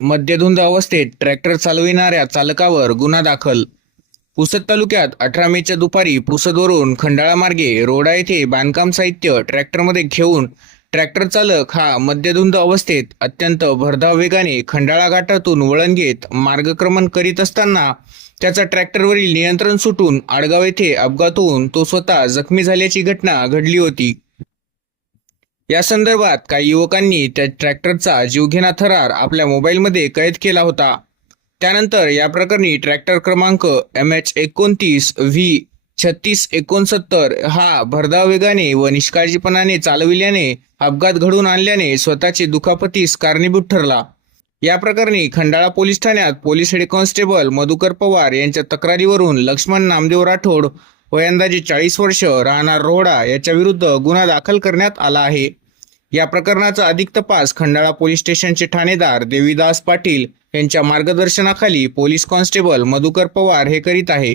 मद्यधुंद अवस्थेत ट्रॅक्टर चालविणाऱ्या चालकावर गुन्हा दाखल. पुसद तालुक्यात अठरा मेच्या दुपारी पुसदवरून खंडाळा मार्गे रोडा येथे बांधकाम साहित्य ट्रॅक्टरमध्ये घेऊन ट्रॅक्टर चालक हा मद्यधुंद अवस्थेत अत्यंत भरधाव वेगाने खंडाळा घाटातून वळण घेत मार्गक्रमण करीत असताना त्याचा ट्रॅक्टरवरील नियंत्रण सुटून आडगाव येथे अपघात होऊन तो स्वतः जखमी झाल्याची घटना घडली होती. या संदर्भात काही युवकांनी त्या ट्रॅक्टरचा जीवघेणा थरार आपल्या मोबाईलमध्ये कैद केला होता. त्यानंतर या प्रकरणी ट्रॅक्टर क्रमांक एम एच एकोणतीस व्ही छत्तीस एकोणसत्तर हा भरधाव वेगाने व निष्काळजीपणाने चालविल्याने अपघात घडवून आणल्याने स्वतःची दुखापतीस कारणीभूत ठरला. या प्रकरणी खंडाळा पोलीस ठाण्यात police head constable Madhukar Pawar यांच्या तक्रारीवरून लक्ष्मण नामदेव राठोड व चाळीस वर्ष राहणार रोहडा याच्या विरुद्ध गुन्हा दाखल करण्यात आला आहे. या प्रकरणाचा अधिक तपास खंडाळा पोलीस स्टेशनचे ठाणेदार देवीदास पाटील यांच्या मार्गदर्शनाखाली पोलीस कॉन्स्टेबल मधुकर पवार हे करीत आहे.